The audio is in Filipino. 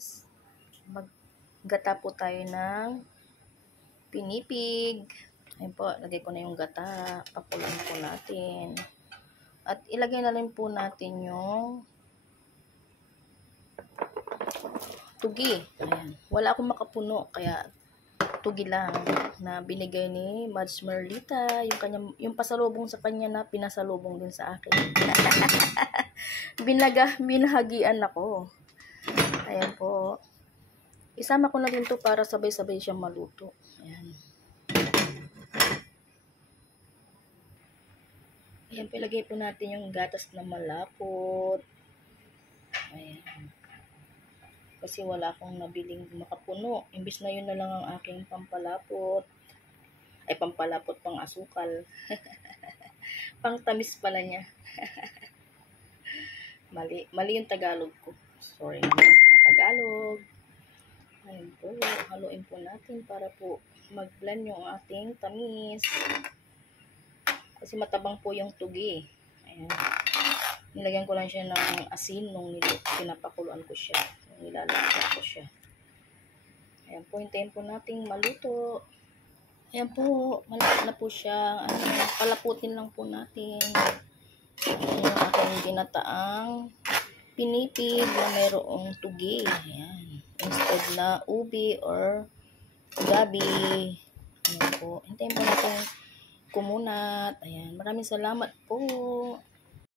guys. Maggata po tayo ng pinipig. Ayun po, lagay ko na yung gata. Pakulan po natin. At ilagay na rin po natin yung tugi. Ayan. Wala akong makapuno, kaya tugi lang na binigay ni Mads Merlita. Yung pasalubong sa kanya na pinasalubong din sa akin. Binahagian ako. Ayan po. Isama ko na din to para sabay-sabay siyang maluto. Ayan. Ayan, pilagay po natin yung gatas na malapot. Ayan. Kasi wala akong nabiling makapuno. Imbis na yun na lang ang aking pampalapot. Ay, pampalapot, pang asukal. Pang tamis pala niya. Mali yung Tagalog ko. Sorry naman sa mga Tagalog. Ayan po, haluin po natin para po mag-blend yung ating tamis. Kasi matabang po yung tugi. Ayan. Nilagyan ko lang siya ng asin nung pinapakuluan ko siya. Nilalagyan ko siya. Ayan po, hintayin po nating maluto. Ayan po, malapit na po siya. Palaputin lang po natin. Ayan yung aking ginataang pinipig na mayroong tugi. Ayan. Instead na ubi or gabi. Ayan po. Hintayin po natin kumunat. Ayan. Maraming salamat po.